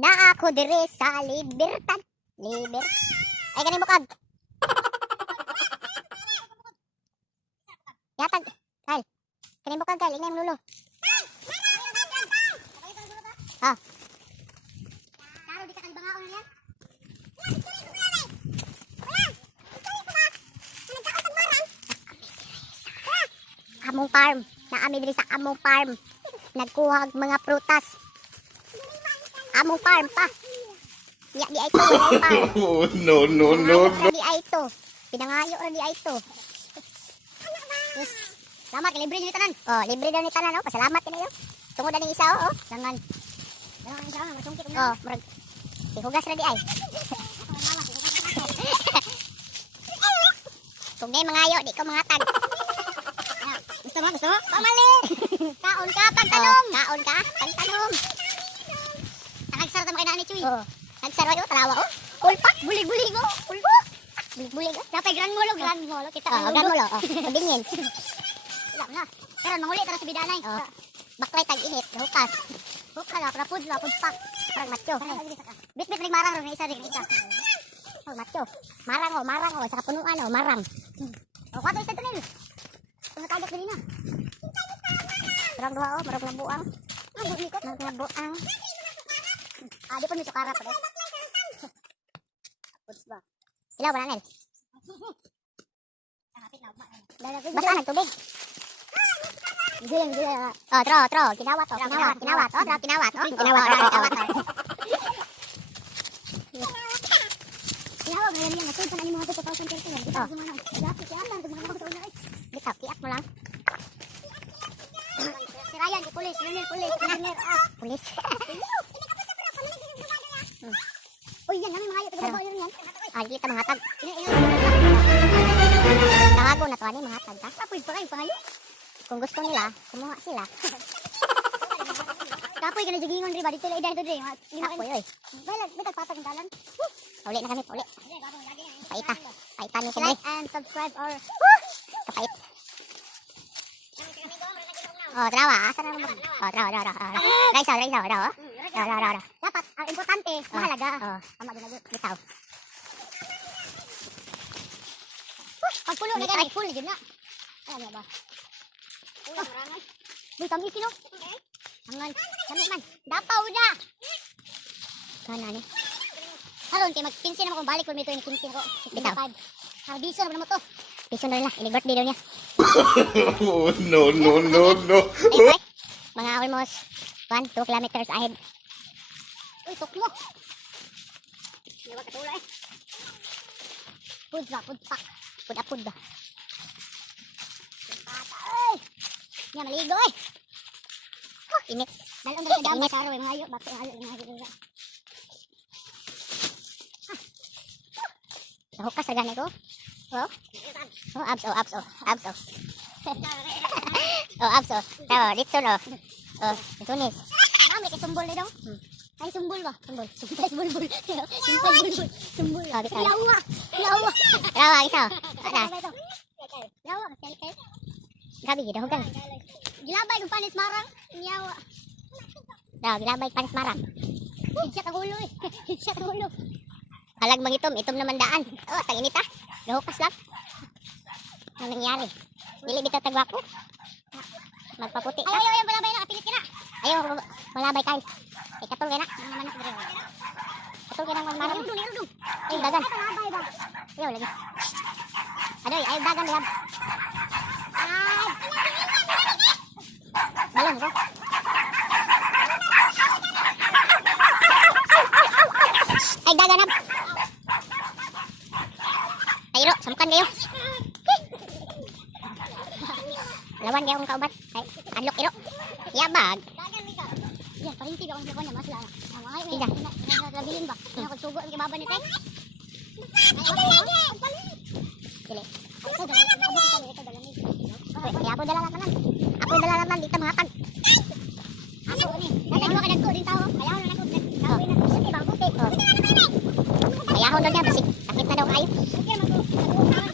Na ako dire sa Libertad. Ay kaning bukag. Yatag. Kyle. Kaning bukag Kyle, ingay lulo. Ah. Karo di ka kang bangaon niyan. Among farm. Naami diri sa among farm. Nagkuhag mga prutas. Among farm pa. Ya di ay to, farm. No. Di ay to. Pinangayo ra di ay to. Yes. Salamat libre ni tanan. Oh, libre daw ni tanan oh. Pasalamat kini yo. Tungod ani isa oh. Dangan. Dangan isa masungkit ko. Oh, murag. Ihugas ra di ay. Kung ngay mangayo di ko mangatag. Gusto mo? Pamalit! Kaon ka, pagtanom! Kaon ka, pagtanom! Nakagsara ta makina ni Chuy. Oo. Nagsara yo, tarawa oh. Ulpak, bulig-bulig oh. Ulpak. Bulig-bulig oh. Napay grand molo. Kita ang grand molo. Oh, pabingin. Wala na. Pero manguli tara sa bidanay. Oh. Baklay tag-init, hukas. Hukas la, prapud pak. Parang matyo. Bit-bit ring marang ron isa ring isa. Oh, matyo. Marang oh, saka punuan oh, marang. Oh, kwato isa tunil. Natagak din na. Marang dua oh, marang labuang. Marang labuang. Di pun bisa karap deh. Ilaw ba Nel? Basta nagtubig. Gilang. Oh, tro. Kinawat oh. Kinawat. Kinawat ngayon yan. Nasunod pa na yung mga 2013. Bitaw, kiak mo lang. Si Ryan, di pulis. Pulis. Uy, yan, namin mga taga babaw yan. Hindi kita manghatag. Nakago na to, ani manghatag ka. Kapoy pa kayo, pangayo. Kung gusto nila, kumuha sila. Kapoy ka na jogingon rin ba? Dito lang idahin to rin. Kapoy, oy. May tagpatag ng dalan. Uli na kami, uli. Paita ni sila. Like and subscribe or... Kapait. Oh, trawa. Asa na naman? Oh, trawa. Raisa. Dapat, ang importante, mahalaga. Oh, tama din na bitaw. Pagpulo na gani, full din na. Ano ba? Bitaw ni sino? Angan, kami man. Dapaw na. Kana ni. Haron kay mag-15 naman kung balik ko nito yung 15 ko. Bitaw. Biso na mo to. Biso na nila, ini birthday daw niya. No. Ay, mga almost 1-2 kilometers ahead. Uy, tukmo. Iwa katula eh. Pud pak. Pud ba. Ay. Nya maligo eh. Init. Dalong dali dama sa araw mga ayo, bato ayo mga ayo. Hukas sa ganito. Oh, abs. Abs. Tawo, dito no. Oh, tunis. Kami kay sumbol ni dong. Ay sumbol ba? Sumbol. Sumbol. Lawa. Lawa isa. Ada. Lawa kel. Gabi gid hugang. Gilabay kung panis marang. Yawa. Gilabay panis marang. Hidsa ka hulo eh. Halag mangitom, itom naman daan. Oh, tag-init ah. Gahukas lang. Ano nangyari? Dili bitaw tagwako. Magpaputi. Ayaw, balabay na, kapilit ka na. Ayaw, balabay kayo. Katul ka na. Katul ka na magmarang. Ayaw, dagan. Ayaw, lagi. Adoy, ayaw dagan, lihab. Balon ko. Ay, dagan, hab. Iro, samkan kayo. Lawan kayo kung kaubat. Ay, adlok iro. Yabag. Yan, parinti ba kung sa kanya, masla. Tiga. Nagabilin ba? Nakagsugo ang kibaba ni Tek. Dili. Ako dala lang dito mga tag. Ako ni. Dala ka nagko din tao. Ayaw na nagko. Gawin na. Sige ba puti. Ayaw daw niya basig. Sakit na daw kayo. Okay, mag